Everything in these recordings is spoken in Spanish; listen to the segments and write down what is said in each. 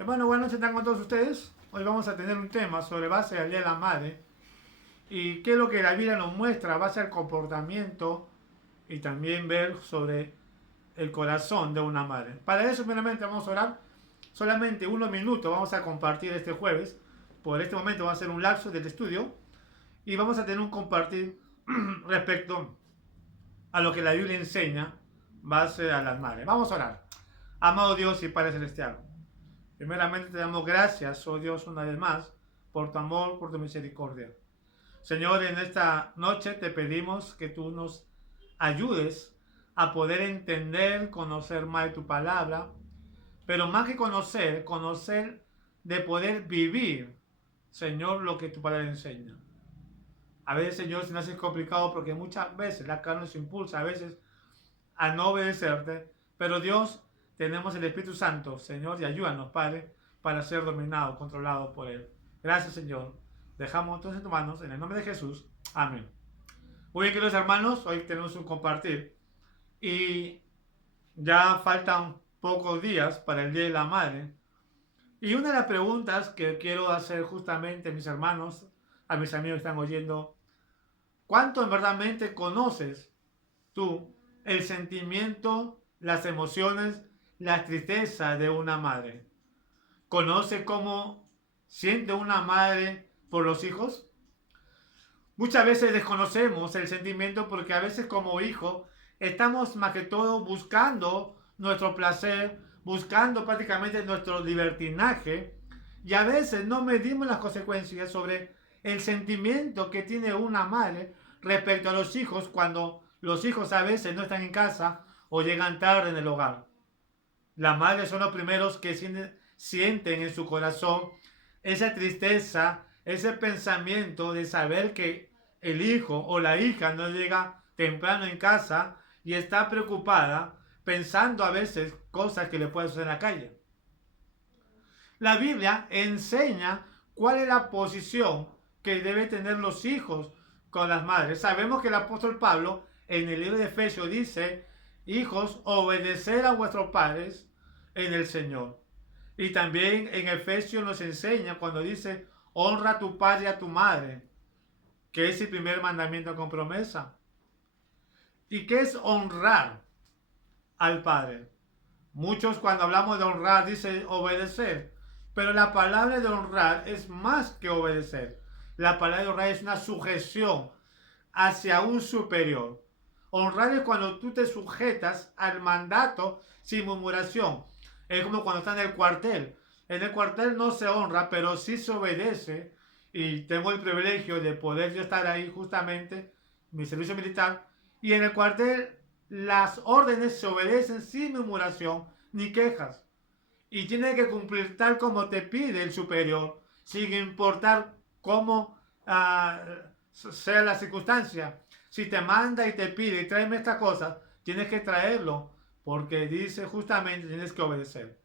Hermano, buenas noches tengan todos ustedes. Hoy vamos a tener un tema sobre base del Día de la Madre y qué es lo que la Biblia nos muestra, base al comportamiento y también ver sobre el corazón de una madre. Para eso, primeramente, vamos a orar solamente unos minutos. Vamos a compartir este jueves. Por este momento, vamos a hacer un lapso del estudio y vamos a tener un compartir respecto a lo que la Biblia enseña base a las madres. Vamos a orar. Amado Dios y Padre Celestial, primeramente te damos gracias, oh Dios, una vez más, por tu amor, por tu misericordia. Señor, en esta noche te pedimos que tú nos ayudes a poder entender, conocer más de tu palabra, pero más que conocer, conocer de poder vivir, Señor, lo que tu palabra enseña. A veces, Señor, se nos hace complicado porque muchas veces la carne nos impulsa a veces a no obedecerte, pero Dios, tenemos el Espíritu Santo, Señor, y ayúdanos, Padre, para ser dominados, controlados por Él. Gracias, Señor. Dejamos entonces en tus manos, en el nombre de Jesús. Amén. Muy bien, queridos hermanos, hoy tenemos un compartir y ya faltan pocos días para el Día de la Madre. Y una de las preguntas que quiero hacer justamente a mis hermanos, a mis amigos que están oyendo, ¿cuánto en verdad conoces tú el sentimiento, las emociones, la tristeza de una madre? ¿Conoce cómo siente una madre por los hijos? Muchas veces desconocemos el sentimiento porque a veces como hijo estamos más que todo buscando nuestro placer, buscando prácticamente nuestro libertinaje y a veces no medimos las consecuencias sobre el sentimiento que tiene una madre respecto a los hijos cuando los hijos a veces no están en casa o llegan tarde en el hogar. Las madres son los primeros que sienten en su corazón esa tristeza, ese pensamiento de saber que el hijo o la hija no llega temprano en casa y está preocupada pensando a veces cosas que le pueden suceder en la calle. La Biblia enseña cuál es la posición que deben tener los hijos con las madres. Sabemos que el apóstol Pablo en el libro de Efesios dice: hijos, obedeced a vuestros padres en el Señor. Y también en Efesios nos enseña cuando dice: honra a tu padre y a tu madre, que es el primer mandamiento con promesa. ¿Y qué es honrar al padre? Muchos cuando hablamos de honrar dicen obedecer, pero la palabra de honrar es más que obedecer. La palabra de honrar es una sujeción hacia un superior. Honrar es cuando tú te sujetas al mandato sin murmuración. Es como cuando está en el cuartel. En el cuartel no se honra, pero sí se obedece. Y tengo el privilegio de poder yo estar ahí justamente, mi servicio militar. Y en el cuartel las órdenes se obedecen sin murmuración ni quejas. Y tiene que cumplir tal como te pide el superior, sin importar cómo sea la circunstancia. Si te manda y te pide, tráeme esta cosa, tienes que traerlo, porque dice justamente tienes que obedecer.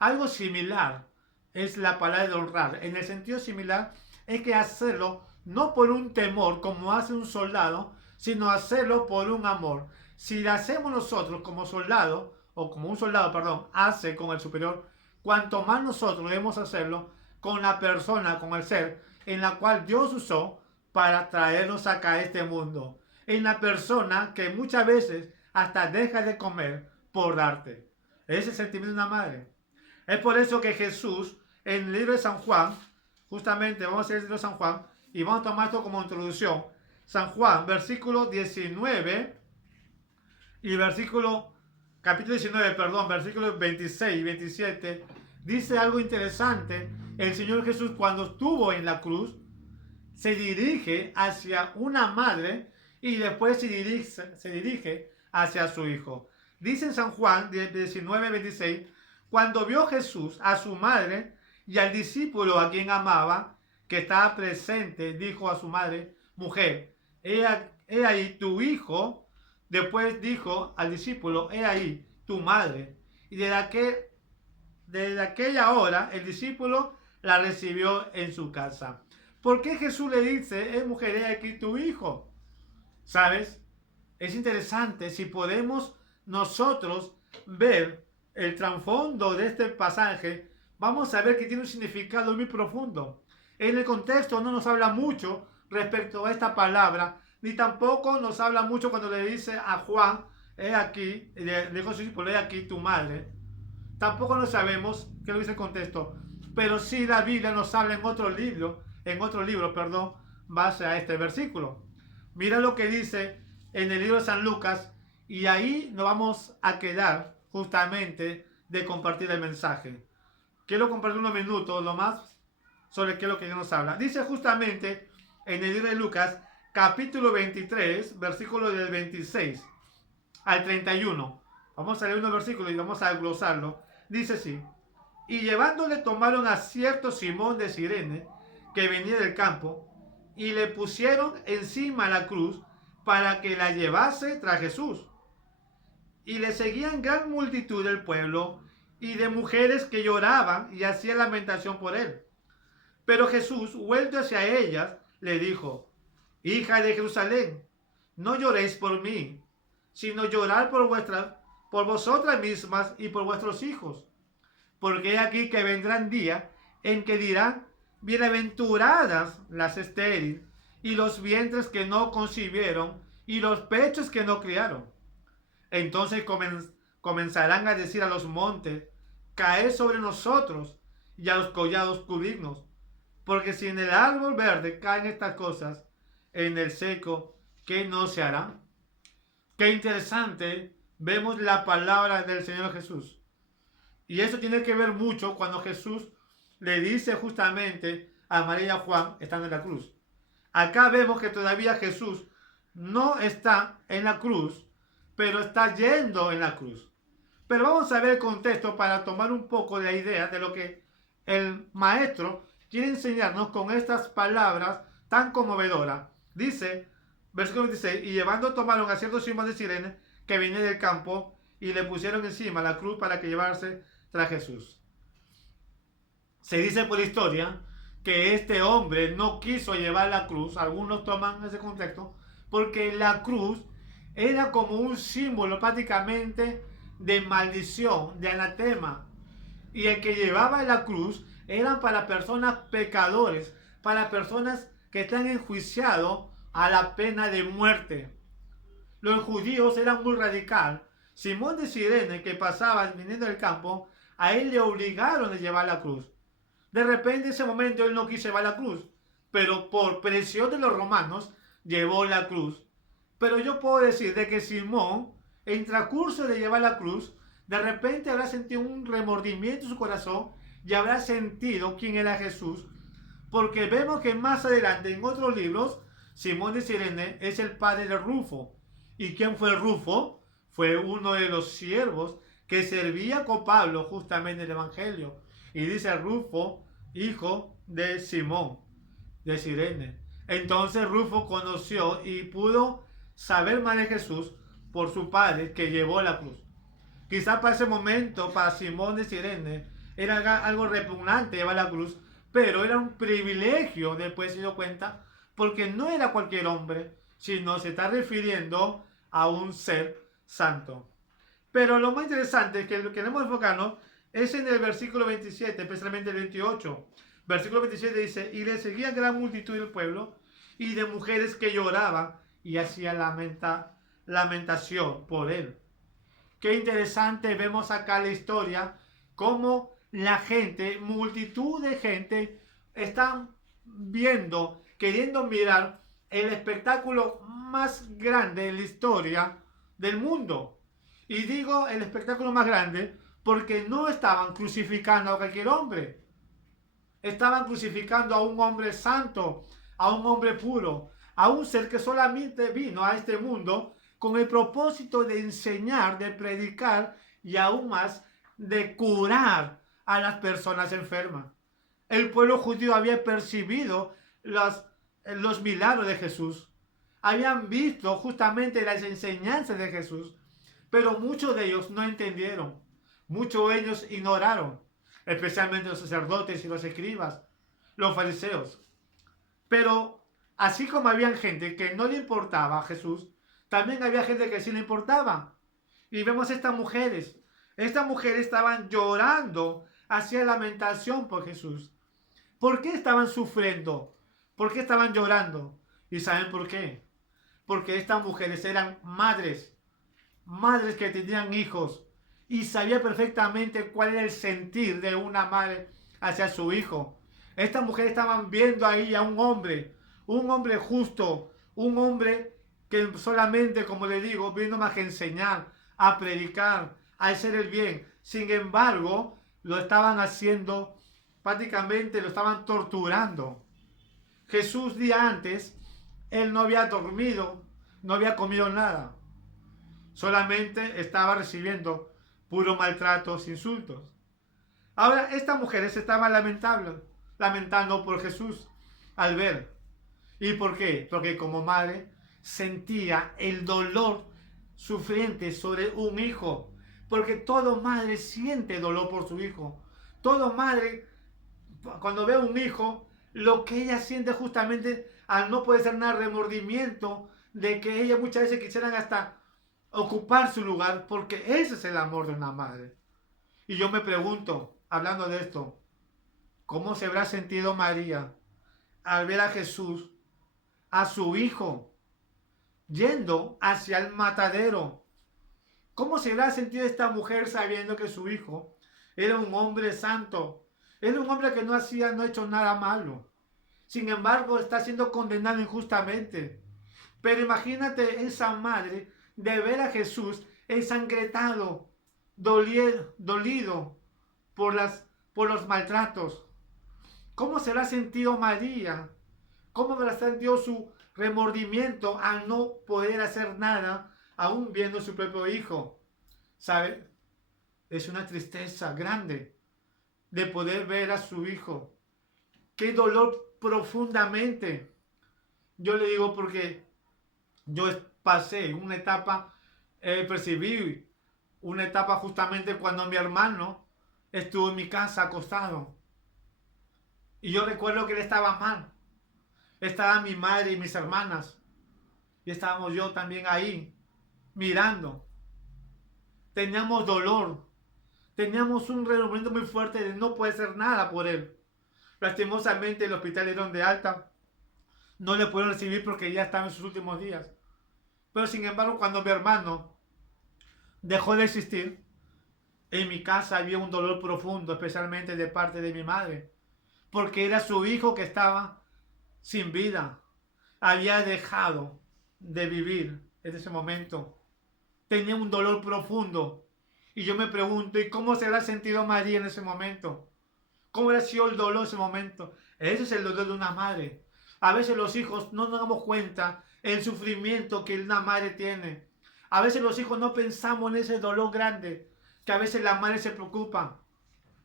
Algo similar es la palabra de honrar. En el sentido similar es que hacerlo no por un temor como hace un soldado, sino hacerlo por un amor. Si lo hacemos nosotros como soldado, o como un soldado, perdón, hace con el superior, cuanto más nosotros debemos hacerlo con la persona, con el ser en la cual Dios usó para traernos acá a este mundo. En la persona que muchas veces hasta deja de comer por darte. Ese es el sentimiento de una madre. Es por eso que Jesús, en el libro de San Juan, justamente vamos a hacer el libro de San Juan y vamos a tomar esto como introducción. San Juan, versículo 19 y capítulo 19, perdón, versículos 26 y 27, dice algo interesante. El Señor Jesús, cuando estuvo en la cruz, se dirige hacia una madre y después se dirige hacia su hijo. Dice en San Juan 19, 26, cuando vio Jesús a su madre y al discípulo a quien amaba, que estaba presente, dijo a su madre: mujer, he ahí tu hijo. Después dijo al discípulo: he ahí tu madre. Y desde aquella hora el discípulo la recibió en su casa. ¿Por qué Jesús le dice: mujer, he aquí tu hijo? ¿Sabes? Es interesante si podemos nosotros ver el trasfondo de este pasaje. vamos a ver que tiene un significado muy profundo. En el contexto no nos habla mucho respecto a esta palabra, ni tampoco nos habla mucho cuando le dice a Juan, he aquí, le dijo a sus discípulos, he aquí tu madre. Tampoco no sabemos qué lo dice el contexto, pero sí la Biblia nos habla en otro libro, perdón, base a este versículo. Mira lo que dice en el libro de San Lucas, y ahí nos vamos a quedar justamente de compartir el mensaje. Quiero compartir unos minutos, lo más, sobre qué es lo que nos habla. Dice justamente en el libro de Lucas, capítulo 23, versículo del 26 al 31. Vamos a leer unos versículos y vamos a glosarlo. Dice así: y llevándole tomaron a cierto Simón de Cirene, que venía del campo, y le pusieron encima la cruz para que la llevase tras Jesús. Y le seguían gran multitud del pueblo y de mujeres que lloraban y hacían lamentación por él. Pero Jesús, vuelto hacia ellas, le dijo: hija de Jerusalén, no lloréis por mí, sino llorar por vosotras mismas y por vuestros hijos. Porque he aquí que vendrán días en que dirán: bienaventuradas las estériles, y los vientres que no concibieron, y los pechos que no criaron. Entonces comenzarán a decir a los montes: caed sobre nosotros, y a los collados cubrirnos. Porque si en el árbol verde caen estas cosas, en el seco, ¿qué no se hará? Qué interesante, vemos la palabra del Señor Jesús. Y eso tiene que ver mucho cuando Jesús le dice justamente a María y a Juan, estando en la cruz. Acá vemos que todavía Jesús no está en la cruz, pero está yendo en la cruz. Pero vamos a ver el contexto para tomar un poco de la idea de lo que el maestro quiere enseñarnos con estas palabras tan conmovedoras. Dice, versículo 26, y llevando tomaron a cierto Simón de Cirene, que venía del campo, y le pusieron encima la cruz para que llevarse tras Jesús. Se dice por historia que este hombre no quiso llevar la cruz, algunos toman ese contexto, porque la cruz era como un símbolo prácticamente de maldición, de anatema. Y el que llevaba la cruz eran para personas pecadores, para personas que están enjuiciados a la pena de muerte. Los judíos eran muy radical. Simón de Cirene, que pasaba viniendo del campo, a él le obligaron a llevar la cruz. De repente, en ese momento, él no quiso llevar la cruz, pero por presión de los romanos, llevó la cruz. Pero yo puedo decir de que Simón, en transcurso de llevar la cruz, de repente habrá sentido un remordimiento en su corazón y habrá sentido quién era Jesús, porque vemos que más adelante en otros libros, Simón de Cirene es el padre de Rufo. ¿Y quién fue Rufo? Fue uno de los siervos que servía con Pablo justamente en el Evangelio. Y dice Rufo, hijo de Simón de Cirene. Entonces Rufo conoció y pudo saber más de Jesús por su padre, que llevó la cruz. Quizás para ese momento, para Simón de Cirene, era algo repugnante llevar la cruz, pero era un privilegio, después se dio cuenta, porque no era cualquier hombre, sino se está refiriendo a un ser santo. Pero lo más interesante es que lo que queremos enfocarnos es en el versículo 27, especialmente el 28. Versículo 27 dice: y le seguía gran multitud del pueblo y de mujeres que lloraban y hacían lamentación por él. Qué interesante, vemos acá la historia, cómo la gente, multitud de gente, están viendo, queriendo mirar el espectáculo más grande de la historia del mundo. Y digo el espectáculo más grande porque no estaban crucificando a cualquier hombre. Estaban crucificando a un hombre santo, a un hombre puro, a un ser que solamente vino a este mundo con el propósito de enseñar, de predicar y aún más de curar a las personas enfermas. El pueblo judío había percibido los milagros de Jesús. Habían visto justamente las enseñanzas de Jesús, pero muchos de ellos no entendieron. Muchos de ellos ignoraron, especialmente los sacerdotes y los escribas, los fariseos. Pero así como había gente que no le importaba a Jesús, también había gente que sí le importaba. Y vemos estas mujeres. Estas mujeres estaban llorando hacía lamentación por Jesús. ¿Por qué estaban sufriendo? ¿Por qué estaban llorando? ¿Y saben por qué? Porque estas mujeres eran madres, madres que tenían hijos, y sabía perfectamente cuál era el sentir de una madre hacia su hijo. Estas mujeres estaban viendo ahí a un hombre justo, un hombre que solamente, como le digo, vino más que enseñar, a predicar, a hacer el bien. Sin embargo, lo estaban haciendo, prácticamente lo estaban torturando. Jesús día antes, él no había dormido, no había comido nada. Solamente estaba recibiendo puros maltratos, insultos. Ahora, estas mujeres se estaban lamentando por Jesús al ver. ¿Y por qué? Porque como madre sentía el dolor sufriente sobre un hijo. Porque toda madre siente dolor por su hijo. Toda madre, cuando ve a un hijo, lo que ella siente justamente al no poder ser nada remordimiento de que ella muchas veces quisieran hasta ocupar su lugar, porque ese es el amor de una madre. Y yo me pregunto, hablando de esto, ¿cómo se habrá sentido María al ver a Jesús, a su hijo, yendo hacia el matadero? ¿Cómo se habrá sentido esta mujer sabiendo que su hijo era un hombre santo? Era un hombre que no ha hecho nada malo. Sin embargo, está siendo condenado injustamente. Pero imagínate esa madre de ver a Jesús ensangretado, dolido por los maltratos. ¿Cómo se habrá sentido María? ¿Cómo habrá sentido su remordimiento al no poder hacer nada, aún viendo a su propio hijo? ¿Sabe? Es una tristeza grande de poder ver a su hijo. Qué dolor profundamente. Yo le digo porque yo pasé una etapa, percibí una etapa justamente cuando mi hermano estuvo en mi casa acostado. Y yo recuerdo que él estaba mal. Estaba mi madre y mis hermanas. Y estábamos yo también ahí, mirando. Teníamos dolor. Teníamos un remordimiento muy fuerte de no poder hacer nada por él. Lastimosamente el hospital le dieron de alta. No le pudieron recibir porque ya estaba en sus últimos días. Pero sin embargo, cuando mi hermano dejó de existir, en mi casa había un dolor profundo, especialmente de parte de mi madre. Porque era su hijo que estaba sin vida. Había dejado de vivir en ese momento. Tenía un dolor profundo. Y yo me pregunto, ¿y cómo se habrá sentido María en ese momento? ¿Cómo habrá sido el dolor en ese momento? Ese es el dolor de una madre. A veces los hijos no nos damos cuenta el sufrimiento que una madre tiene. A veces los hijos no pensamos en ese dolor grande que a veces la madre se preocupa.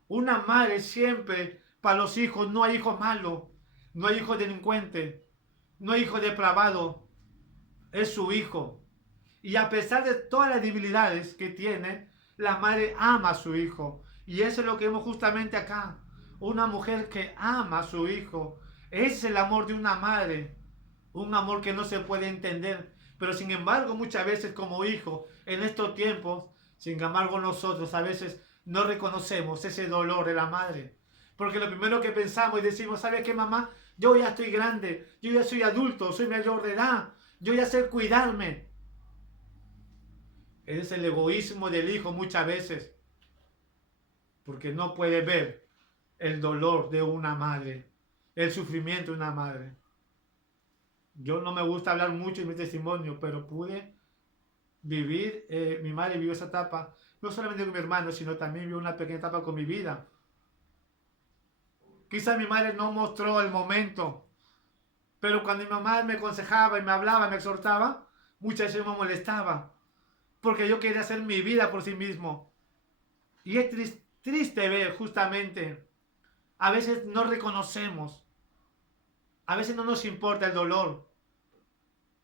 Una madre siempre, para los hijos, no hay hijo malo, no hay hijo delincuente, no hay hijo depravado, es su hijo. Y a pesar de todas las debilidades que tiene, la madre ama a su hijo. Y eso es lo que vemos justamente acá. Una mujer que ama a su hijo. Ese es el amor de una madre. Un amor que no se puede entender. Pero sin embargo, muchas veces como hijos, en estos tiempos, sin embargo nosotros a veces no reconocemos ese dolor de la madre. Porque lo primero que pensamos y decimos, ¿sabes qué, mamá? Yo ya estoy grande, yo ya soy adulto, soy mayor de edad, yo ya sé cuidarme. Es el egoísmo del hijo muchas veces, porque no puede ver el dolor de una madre, el sufrimiento de una madre. Yo no me gusta hablar mucho en mi testimonio, pero pude vivir, mi madre vivió esa etapa, no solamente con mi hermano, sino también vivió una pequeña etapa con mi vida. Quizá mi madre no mostró el momento, pero cuando mi mamá me aconsejaba y me hablaba, me exhortaba, muchas veces me molestaba, porque yo quería hacer mi vida por sí mismo. Y es triste ver justamente, a veces no reconocemos, a veces no nos importa el dolor,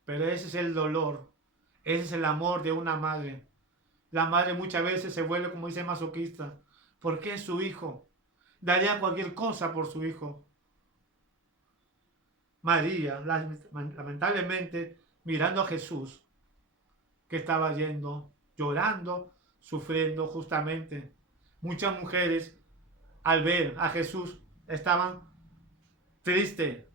pero ese es el dolor, ese es el amor de una madre. La madre muchas veces se vuelve, como dice, masoquista, porque es su hijo. Daría cualquier cosa por su hijo. María, lamentablemente, mirando a Jesús, que estaba yendo, llorando, sufriendo justamente. Muchas mujeres al ver a Jesús, estaban tristes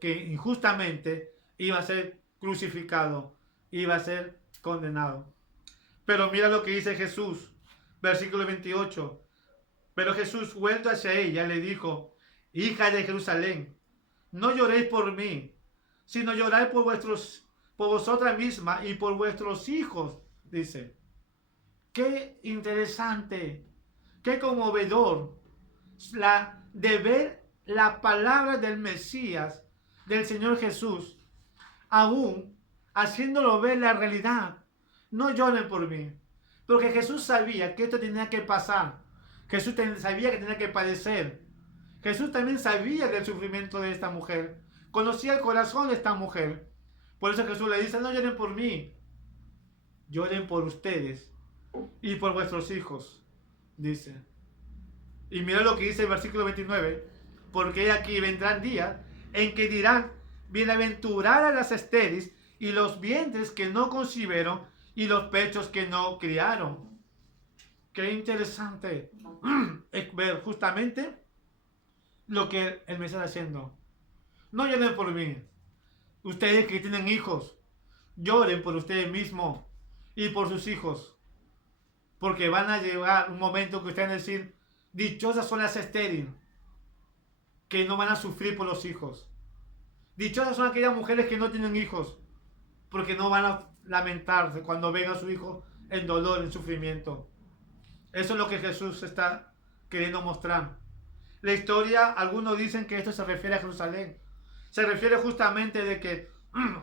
que injustamente iba a ser crucificado, iba a ser condenado. Pero mira lo que dice Jesús, versículo 28. Pero Jesús, vuelto hacia ella, le dijo: hija de Jerusalén, no lloréis por mí, sino lloráis por vosotras mismas y por vuestros hijos. Dice, qué interesante, qué conmovedor de ver la palabra del Mesías, del Señor Jesús, aún haciéndolo ver la realidad. No lloren por mí, porque Jesús sabía que esto tenía que pasar. Jesús sabía que tenía que padecer. Jesús también sabía del sufrimiento de esta mujer. Conocía el corazón de esta mujer. Por eso Jesús le dice: no lloren por mí, lloren por ustedes y por vuestros hijos, dice. Y mira lo que dice el versículo 29. Porque aquí vendrán días en que dirán: bienaventuradas las estériles y los vientres que no concibieron y los pechos que no criaron. Qué interesante es ver justamente lo que el Mesías está haciendo. No lloren por mí. Ustedes que tienen hijos, lloren por ustedes mismos y por sus hijos. Porque van a llegar un momento que ustedes van a decir: dichosas son las estériles, que no van a sufrir por los hijos. Dichosas son aquellas mujeres que no tienen hijos, porque no van a lamentarse cuando venga su hijo en dolor, en sufrimiento. Eso es lo que Jesús está queriendo mostrar. La historia, algunos dicen que esto se refiere a Jerusalén. Se refiere justamente de que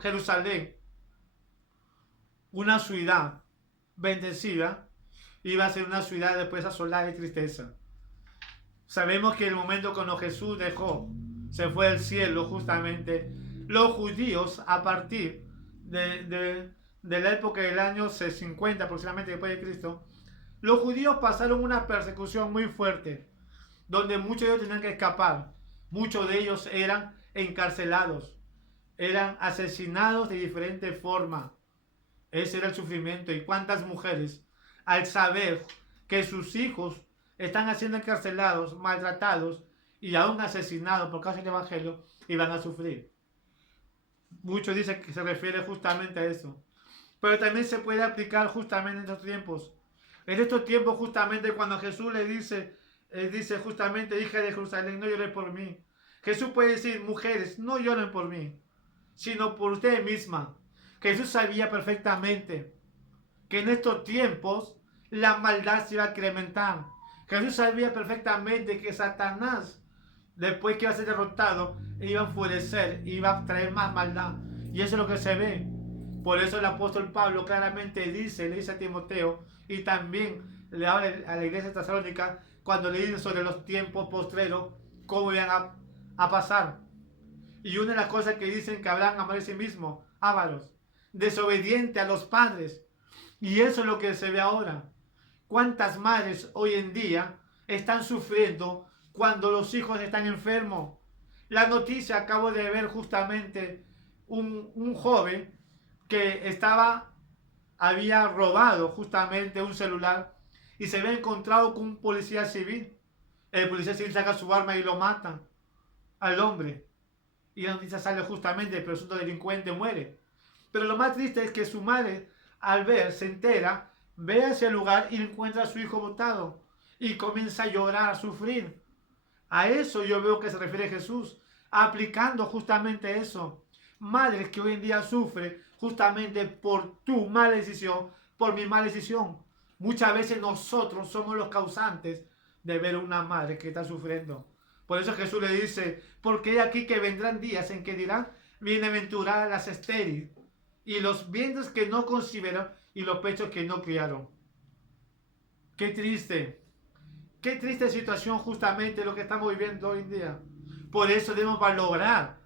Jerusalén, una ciudad bendecida, iba a ser una ciudad después asolada de tristeza. Sabemos que el momento cuando Jesús se fue al cielo, justamente, los judíos, a partir de la época del año 50 aproximadamente después de Cristo, los judíos pasaron una persecución muy fuerte, donde muchos de ellos tenían que escapar. Muchos de ellos eran encarcelados, eran asesinados de diferentes formas. Ese era el sufrimiento. Y cuántas mujeres, al saber que sus hijos están siendo encarcelados, maltratados y aún asesinados por causa del Evangelio, iban a sufrir. Muchos dicen que se refiere justamente a eso. Pero también se puede aplicar justamente en estos tiempos. En estos tiempos, justamente cuando Jesús le dice justamente: hija de Jerusalén, no llores por mí. Jesús puede decir: mujeres, no lloren por mí, sino por ustedes mismas. Jesús sabía perfectamente que en estos tiempos la maldad se iba a incrementar. Jesús sabía perfectamente que Satanás, después que iba a ser derrotado, iba a enfurecer, iba a traer más maldad. Y eso es lo que se ve. Por eso el apóstol Pablo claramente le dice a Timoteo, y también le habla a la iglesia tesalónica, cuando le dice sobre los tiempos postreros, cómo iban a pasar. Y una de las cosas que dicen, que habrán amor de sí mismos, ávaros, desobedientes a los padres. Y eso es lo que se ve ahora. ¿Cuántas madres hoy en día están sufriendo cuando los hijos están enfermos? La noticia, acabo de ver justamente un joven que había robado justamente un celular y se había encontrado con un policía civil. El policía civil saca su arma y lo mata al hombre. Y la noticia sale justamente: el presunto delincuente muere. Pero lo más triste es que su madre, al ver, se entera, ve hacia el lugar y encuentra a su hijo botado. Y comienza a llorar, a sufrir. A eso yo veo que se refiere Jesús, aplicando justamente eso. Madres que hoy en día sufren justamente por tu mala decisión, por mi mala decisión. Muchas veces nosotros somos los causantes de ver una madre que está sufriendo. Por eso Jesús le dice: porque hay aquí que vendrán días en que dirán: bienaventuradas las estériles y los vientres que no concibieron y los pechos que no criaron. Qué triste situación justamente lo que estamos viviendo hoy en día. Por eso debemos valorar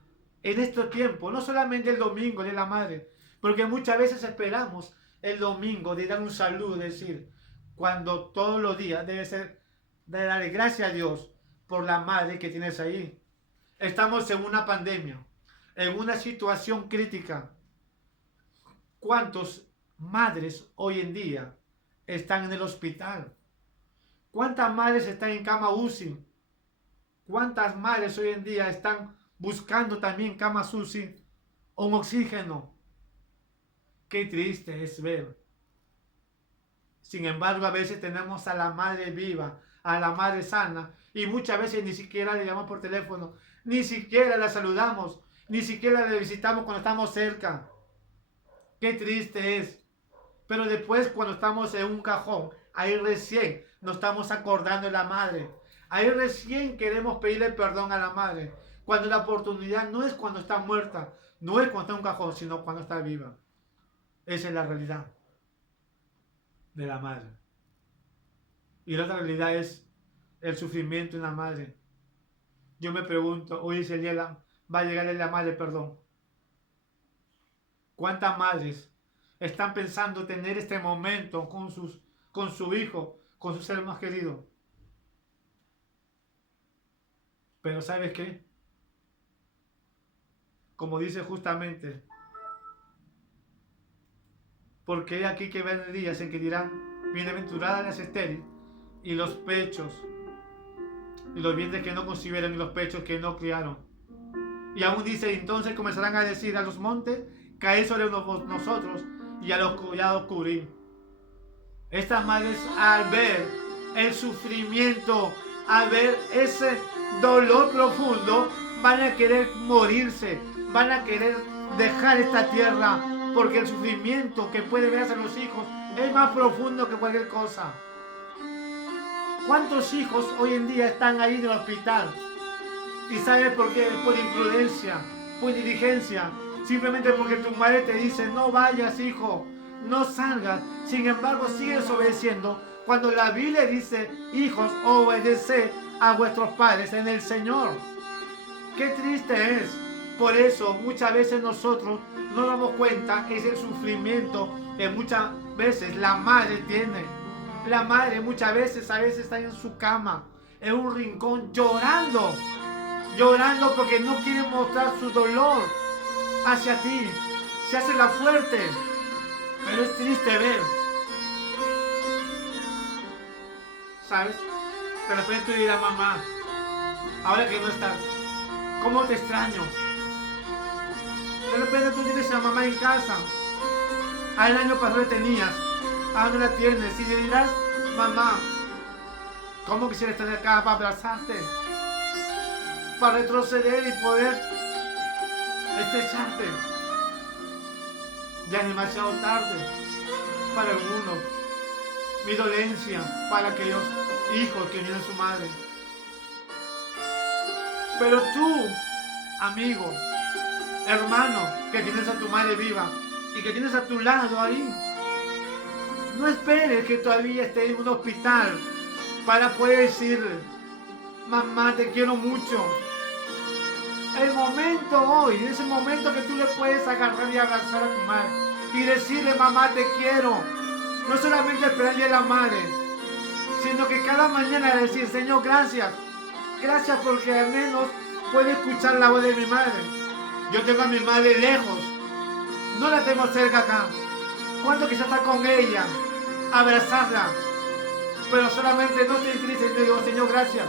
en este tiempo, no solamente el domingo de la madre, porque muchas veces esperamos el domingo de dar un saludo, decir, cuando todos los días debe ser de darle gracias a Dios por la madre que tienes ahí. Estamos en una pandemia, en una situación crítica. ¿Cuántas madres hoy en día están en el hospital? ¿Cuántas madres están en cama UCI? ¿Cuántas madres hoy en día están buscando también camas UCI o un oxígeno? Qué triste es ver. Sin embargo, a veces tenemos a la madre viva, a la madre sana, y muchas veces ni siquiera le llamamos por teléfono, ni siquiera la saludamos, ni siquiera la visitamos cuando estamos cerca. Qué triste es. Pero después, cuando estamos en un cajón, ahí recién nos estamos acordando de la madre. Ahí recién queremos pedirle perdón a la madre. Cuando la oportunidad no es cuando está muerta, no es cuando está en un cajón, sino cuando está viva. Esa es la realidad de la madre. Y la otra realidad es el sufrimiento de una madre. Yo me pregunto, hoy es el día, va a llegar la madre, perdón. ¿Cuántas madres están pensando tener este momento con su hijo, con su ser más querido? Pero ¿sabes qué? Como dice justamente, porque hay aquí que ven días en que dirán, bienaventuradas las estériles y los pechos, y los vientres que no concibieron y los pechos que no criaron. Y aún dice, entonces comenzarán a decir a los montes, caed sobre nosotros y a los collados cubrir. Estas madres, al ver el sufrimiento, al ver ese dolor profundo, van a querer morirse, van a querer dejar esta tierra, porque el sufrimiento que puede ver a los hijos es más profundo que cualquier cosa. ¿Cuántos hijos hoy en día están ahí en el hospital? ¿Y sabes por qué? Por imprudencia, por negligencia. Simplemente porque tu madre te dice, no vayas, hijo, no salgas. Sin embargo, sigues obedeciendo. Cuando la Biblia dice, hijos, obedeced a vuestros padres en el Señor. Qué triste es. Por eso, muchas veces nosotros no nos damos cuenta, es el sufrimiento que muchas veces la madre tiene. La madre muchas veces, a veces está en su cama, en un rincón, llorando porque no quiere mostrar su dolor hacia ti. Se hace la fuerte, pero es triste ver. ¿Sabes? De repente tú dirás, mamá, ahora que no estás, ¿cómo te extraño? De repente tú tienes a mamá en casa. El año pasado la tenías, ahora no la tienes. Y le dirás, mamá, ¿cómo quisiera estar acá para abrazarte? Para retroceder y poder estrecharte. Ya es demasiado tarde para algunos. Mi dolencia para aquellos hijos que vienen a su madre. Pero tú, amigo, hermano, que tienes a tu madre viva y que tienes a tu lado ahí, no esperes que todavía esté en un hospital para poder decirle, mamá, te quiero mucho. El momento hoy, ese momento que tú le puedes agarrar y abrazar a tu madre y decirle, mamá, te quiero. No solamente esperarle a la madre, sino que cada mañana decir, Señor, gracias. Gracias porque al menos puedo escuchar la voz de mi madre. Yo tengo a mi madre lejos, no la tengo cerca acá. ¿Cuánto quizás estar con ella, abrazarla? Pero solamente no estoy triste y le digo, Señor, gracias,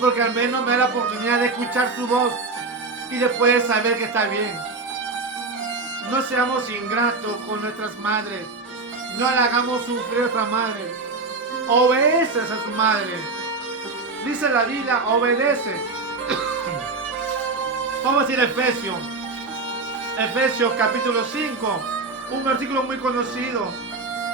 porque al menos me da la oportunidad de escuchar su voz y después saber que está bien. No seamos ingratos con nuestras madres. No le hagamos sufrir a nuestra madre. Obedeces a su madre. Dice la Biblia, obedece. Vamos a ir a Efesios. Efesios capítulo 5. Un versículo muy conocido.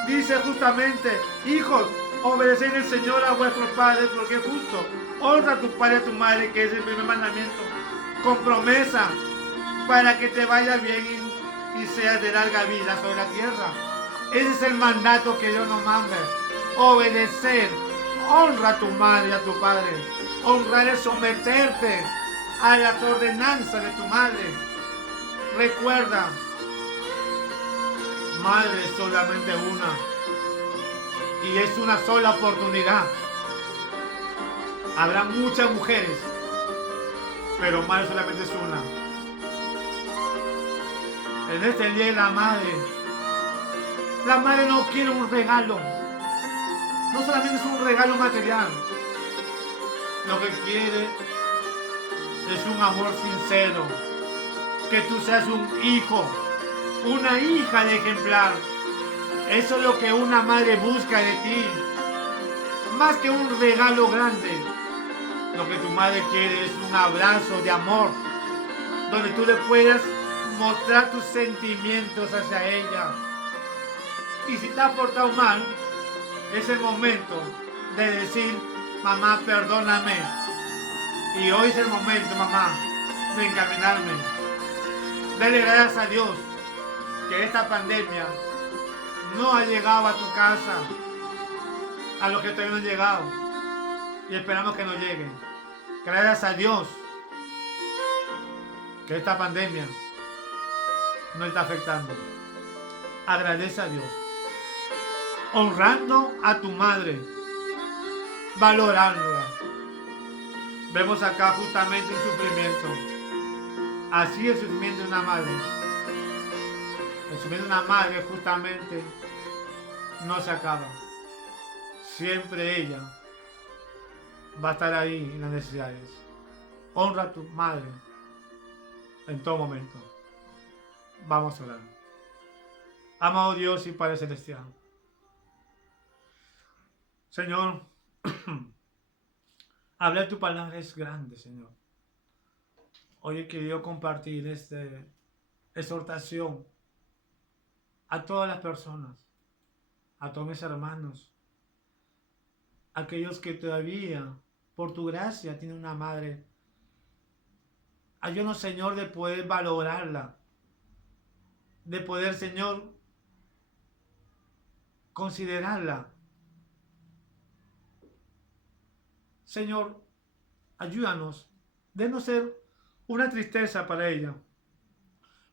Dice justamente, hijos, obedeced el Señor a vuestros padres porque es justo. Honra a tu padre y a tu madre, que es el primer mandamiento, con promesa, para que te vaya bien y seas de larga vida sobre la tierra. Ese es el mandato que Dios nos manda. Obedecer. Honra a tu madre y a tu padre. Honrar es someterte a las ordenanzas de tu madre. Recuerda, madre es solamente una. Y es una sola oportunidad. Habrá muchas mujeres, pero madre solamente es una. En este día la madre no quiere un regalo. no solamente es un regalo material, lo que quiere es un amor sincero, que tú seas un hijo, una hija de ejemplar. Eso es lo que una madre busca de ti, más que un regalo grande. Lo que tu madre quiere es un abrazo de amor, donde tú le puedas mostrar tus sentimientos hacia ella. Y si te has portado mal, es el momento de decir: mamá, perdóname. Y hoy es el momento, mamá, de encaminarme. Dale gracias a Dios que esta pandemia no ha llegado a tu casa, a los que todavía no han llegado, y esperamos que no lleguen. Gracias a Dios que esta pandemia no está afectando. Agradece a Dios, honrando a tu madre, valorándola. Vemos acá justamente un sufrimiento. Así es el sufrimiento de una madre. El sufrimiento de una madre justamente no se acaba. Siempre ella va a estar ahí en las necesidades. Honra a tu madre en todo momento. Vamos a orar. Amado Dios y Padre Celestial, Señor, hablar tu palabra es grande, Señor. Hoy he querido compartir esta exhortación a todas las personas, a todos mis hermanos, aquellos que todavía, por tu gracia, tienen una madre. Ayúdanos, Señor, de poder valorarla, de poder, Señor, considerarla. Señor, ayúdanos de no ser una tristeza para ella.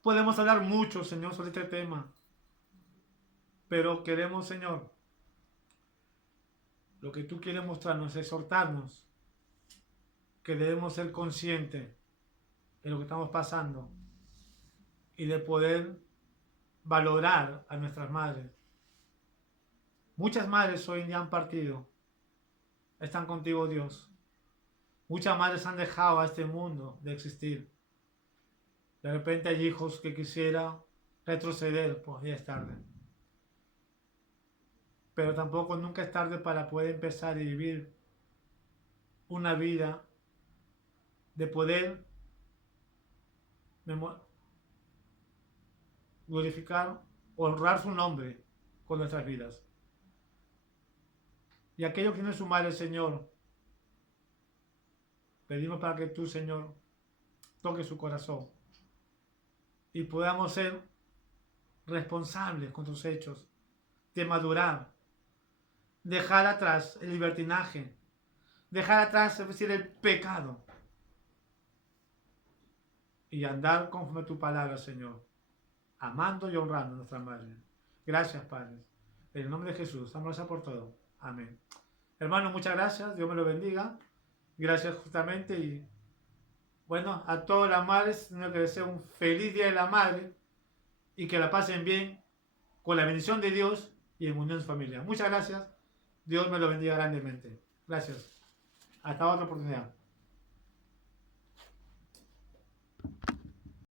Podemos hablar mucho, Señor, sobre este tema, pero queremos, Señor, lo que tú quieres mostrarnos, exhortarnos, que debemos ser conscientes de lo que estamos pasando y de poder valorar a nuestras madres. Muchas madres hoy en día han partido, están contigo, Dios. Muchas madres han dejado a este mundo de existir. De repente hay hijos que quisiera retroceder, pues ya es tarde. Pero tampoco nunca es tarde para poder empezar y vivir una vida de poder glorificar, honrar su nombre con nuestras vidas. Y aquellos que no es su madre, Señor, pedimos para que tú, Señor, toques su corazón y podamos ser responsables con tus hechos, de madurar, dejar atrás el libertinaje, dejar atrás, es decir, el pecado y andar conforme a tu palabra, Señor, amando y honrando a nuestra madre. Gracias, Padre. En el nombre de Jesús, damos gracias por todo. Amén. Hermanos, muchas gracias. Dios me lo bendiga. Gracias justamente. Y bueno, a todas las madres, tengo que deseo un feliz Día de la Madre y que la pasen bien con la bendición de Dios y en unión de su familia. Muchas gracias. Dios me lo bendiga grandemente. Gracias. Hasta otra oportunidad.